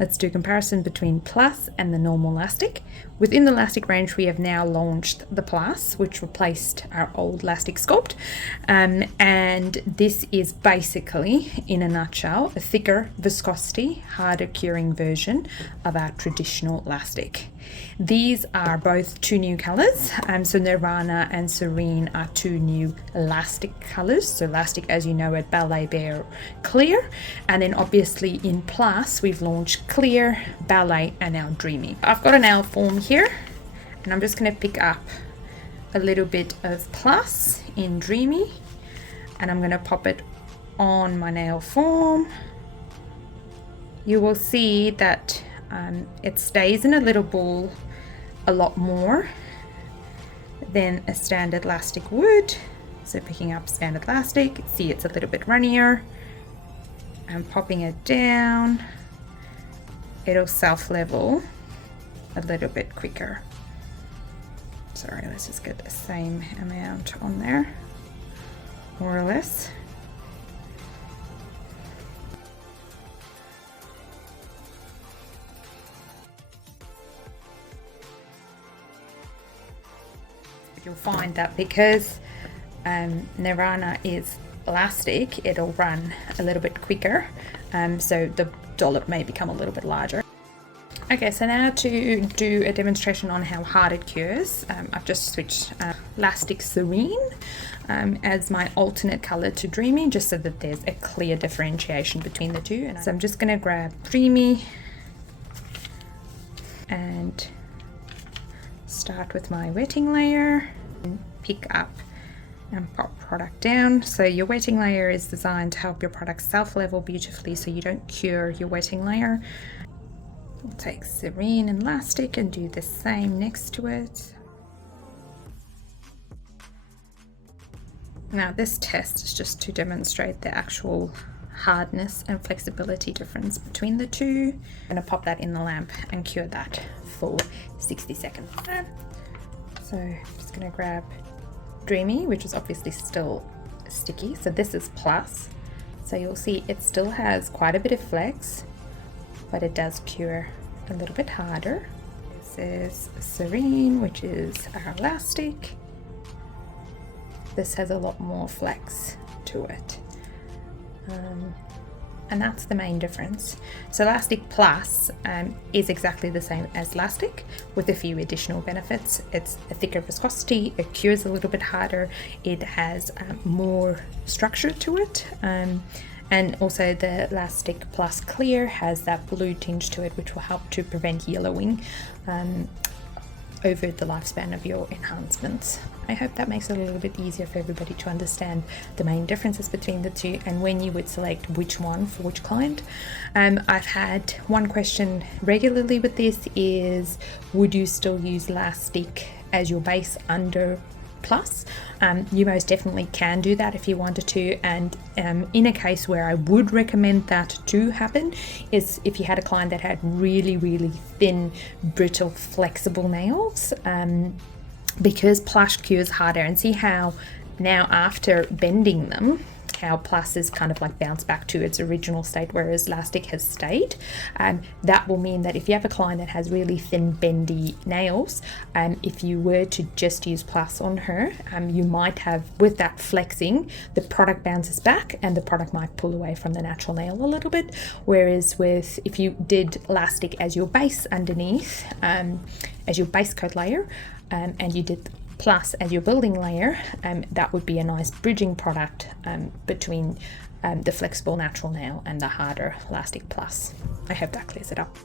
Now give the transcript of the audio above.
Let's do a comparison between Plus and the normal Lastik. Within the Lastik range, we have now launched the Plus, which replaced our old Lastik Sculpt. And this is basically, in a nutshell, a thicker viscosity, harder curing version of our traditional Lastik. These are both two new colors. So Nirvana and Serene are two new Lastik colors. So Lastik, as you know, at Ballet Bear Clear. And then obviously in Plus, we've launched Clear, Ballet, and now Dreamy. I've got a nail form here, and I'm just going to pick up a little bit of Plus in Dreamy, and I'm going to pop it on my nail form. You will see that it stays in a little ball a lot more than a standard Lastik would. So picking up standard Lastik, see it's a little bit runnier. I'm popping it down. It'll self-level a little bit quicker. Sorry, let's just get the same amount on there, more or less. You'll find that because Nirvana is Lastik, it'll run a little bit quicker, so the dollop may become a little bit larger. Okay, so now to do a demonstration on how hard it cures, I've just switched Lastik Serene as my alternate color to Dreamy, just so that there's a clear differentiation between the two. And so I'm just going to grab Dreamy and start with my wetting layer and pick up and pop product down. So your wetting layer is designed to help your product self-level beautifully so you don't cure your wetting layer. We'll take Serene and Lastik and do the same next to it. Now this test is just to demonstrate the actual hardness and flexibility difference between the two. I'm going to pop that in the lamp and cure that for 60 seconds. So I'm just going to grab Dreamy, which is obviously still sticky. So this is Plus. So you'll see it still has quite a bit of flex, but it does cure a little bit harder. This is Serene, which is our Lastik. This has a lot more flex to it. And that's the main difference. So Lastik Plus is exactly the same as Lastik with a few additional benefits. It's a thicker viscosity, it cures a little bit harder, it has more structure to it, and also the Lastik Plus Clear has that blue tinge to it, which will help to prevent yellowing over the lifespan of your enhancements. I hope that makes it a little bit easier for everybody to understand the main differences between the two and when you would select which one for which client. I've had one question regularly with this is, would you still use Lastik as your base under Plus? You most definitely can do that if you wanted to, and in a case where I would recommend that to happen is if you had a client that had really thin, brittle, flexible nails, because Plus cures harder. And see how now after bending them, how Plus is kind of like bounced back to its original state, whereas Lastik has stayed. That will mean that if you have a client that has really thin, bendy nails, if you were to just use Plus on her, you might have, with that flexing, the product bounces back and the product might pull away from the natural nail a little bit. Whereas if you did Lastik as your base underneath, as your base coat layer, and you did Plus as your building layer, that would be a nice bridging product between the flexible natural nail and the harder Lastik Plus. I hope that clears it up.